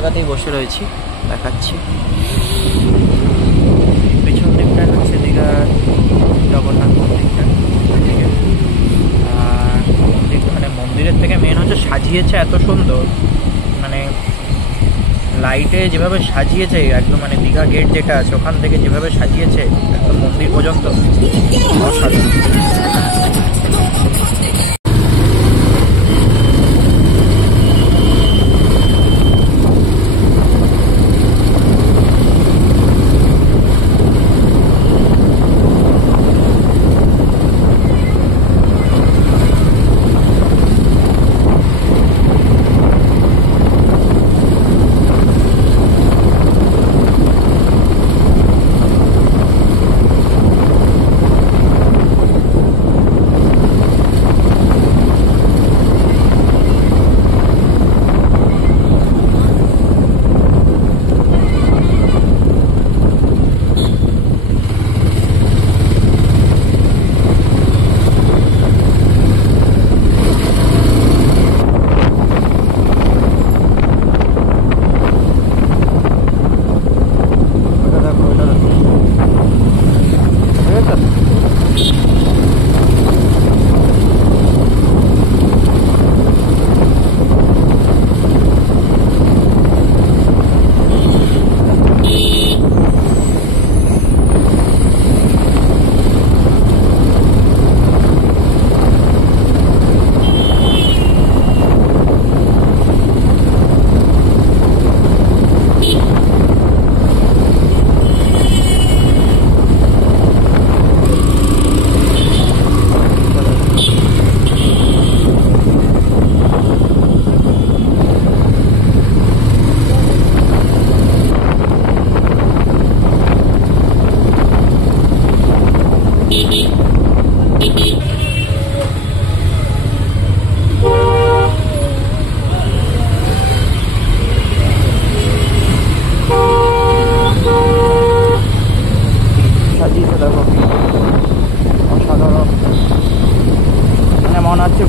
জায়গাতেই বসে রয়েছি, দেখাচ্ছি। পিছন দিকটা হচ্ছে দীঘার জগন্নাথ মন্দিরটা, আর মানে মন্দিরের থেকে মেন হচ্ছে সাজিয়েছে এত সুন্দর, মানে লাইটে যেভাবে সাজিয়েছে একদম, মানে দীঘা গেট যেটা আছে ওখান থেকে যেভাবে সাজিয়েছে একদম মন্দির পর্যন্ত অসাধারণ।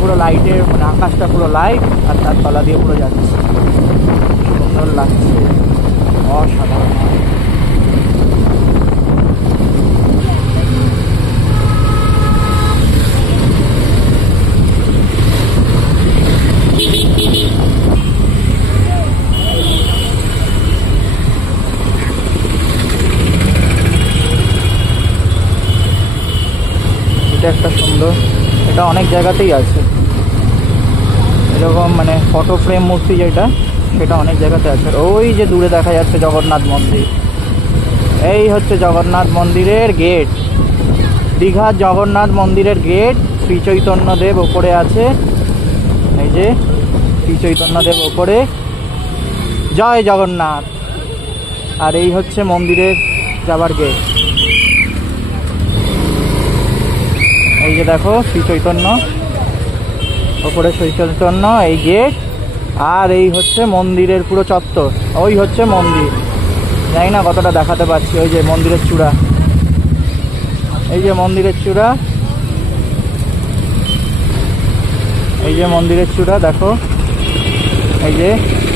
পুরো লাইটের, মানে আকাশটা পুরো লাইট আর তার তলা দিয়ে পুরো যাচ্ছে, সুন্দর লাগছে, অসাধারণ। এটা একটা সুন্দর, এটা অনেক জায়গাতেই আছে এরকম, মানে ফটো ফ্রেম মূর্তি যেটা, সেটা অনেক জায়গাতে আছে। ওই যে দূরে দেখা যাচ্ছে জগন্নাথ মন্দির, এই হচ্ছে জগন্নাথ মন্দিরের গেট, দীঘার জগন্নাথ মন্দিরের গেট। শ্রী চৈতন্যদেব ওপরে আছে, এই যে শ্রী চৈতন্যদেব ওপরে, জয় জগন্নাথ। আর এই হচ্ছে মন্দিরের যাবার গেট, এই যে দেখো শ্রী চৈতন্য ওপরে, শ্রী চৈতন্য, এই গেট। আর এই হচ্ছে মন্দিরের পুরো চত্বর, ওই হচ্ছে মন্দির, জানি না কতটা দেখাতে পারছি। ওই যে মন্দিরের চূড়া, এই যে মন্দিরের চূড়া, এই যে মন্দিরের চূড়া দেখো, এই যে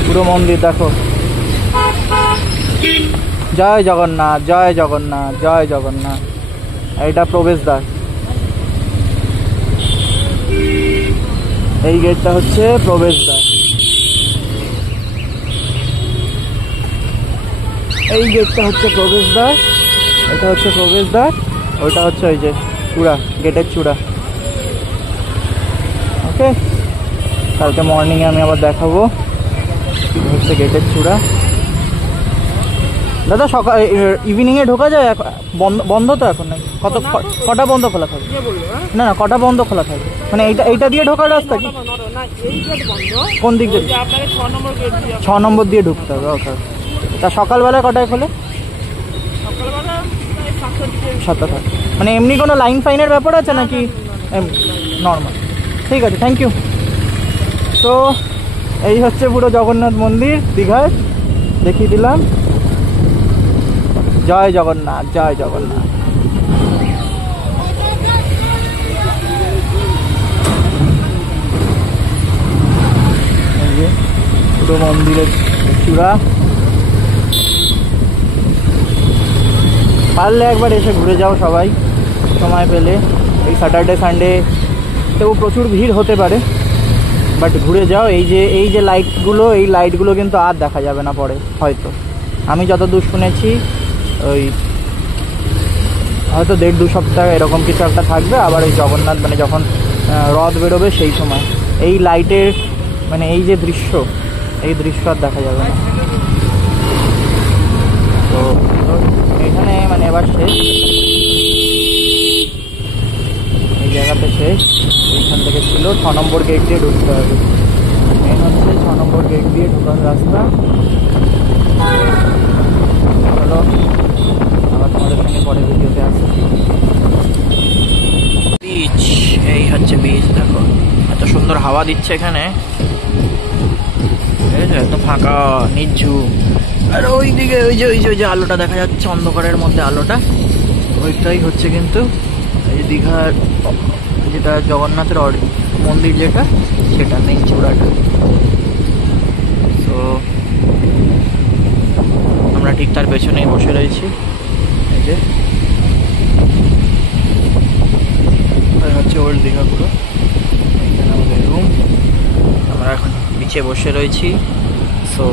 পুরো মন্দির দেখো। জয় জগন্নাথ, জয় জগন্নাথ, জয় জগন্নাথ। এইটা প্রবেশদ্বার, এই গেটটা হচ্ছে প্রবেশদ্বার, এই গেটটা হচ্ছে প্রবেশদ্বার, এটা হচ্ছে প্রবেশদ্বার, ওইটা হচ্ছে ওই যে চূড়া, গেটের চূড়া। ওকে, কালকে মর্নিংয়ে আমি আবার দেখাবো হচ্ছে গেটের চূড়া। দাদা সকাল ইভিনিংয়ে ঢোকা যায়? বন্ধ তো এখন নাকি? কটা বন্ধ খোলা থাকে? না না, কটা বন্ধ খোলা থাকে? মানে এইটা দিয়ে ঢোকার রাস্তা কি? কোন দিক দিয়ে? 6 নম্বর দিয়ে ঢুকতে হবে। ওকে, তা সকালবেলা কটায় খোলে? 7টা থাকে। মানে এমনি কোনো লাইন ফাইনের ব্যাপার আছে নাকি নর্মাল? ঠিক আছে, থ্যাংক ইউ। তো এই হচ্ছে পুরো জগন্নাথ মন্দির দীঘায়, দেখিয়ে দিলাম। জয় জগন্নাথ, জয় জগন্নাথ। পুরো মন্দিরের চূড়া। পারলে একবার এসে ঘুরে যাও সবাই সময় পেলে। এই স্যাটারডে সানডে তেও প্রচুর ভিড় হতে পারে, বাট ঘুরে যাও। এই যে লাইটগুলো, এই লাইটগুলো কিন্তু আর দেখা যাবে না পরে, হয়তো আমি যতদূর শুনেছি ওই হয়তো 1.5-2 সপ্তাহ এরকম কিছু একটা থাকবে। আবার ওই জগন্নাথ মানে যখন রথ বেরোবে সেই সময় এই লাইটের মানে এই যে দৃশ্য, এই দৃশ্য আর দেখা যাবে না। তো এখানে মানে এবার শেষ, এই জায়গাতে শেষ। এইখান থেকে ছিল 6 নম্বর গেট দিয়ে ঢুকতে হবে। মেন হচ্ছে 6 নম্বর গেট দিয়ে ঢোকার রাস্তা। চলো আবার তোমাদের সঙ্গে পরে ভিডিওতে আসছি। বিচ, এই হচ্ছে বিচ। দেখো এত সুন্দর হাওয়া দিচ্ছে এখানে, ঠিক আছে, একদম ফাঁকা নিঝুম। আর ওইদিকে ওই যে আলোটা দেখা যাচ্ছে অন্ধকারের মধ্যে, আলোটা ওইটাই হচ্ছে কিন্তু এই দীঘার যেটা জগন্নাথের মন্দির, যেটা সেটা মেইন চূড়াটা। তো আমরা ঠিক তার পেছনেই বসে রয়েছি। এই যে হচ্ছে ওল্ড দীঘা পুরো। এইখানে আমাদের রুম, আমরা এখন নিচে বসে রয়েছি। সো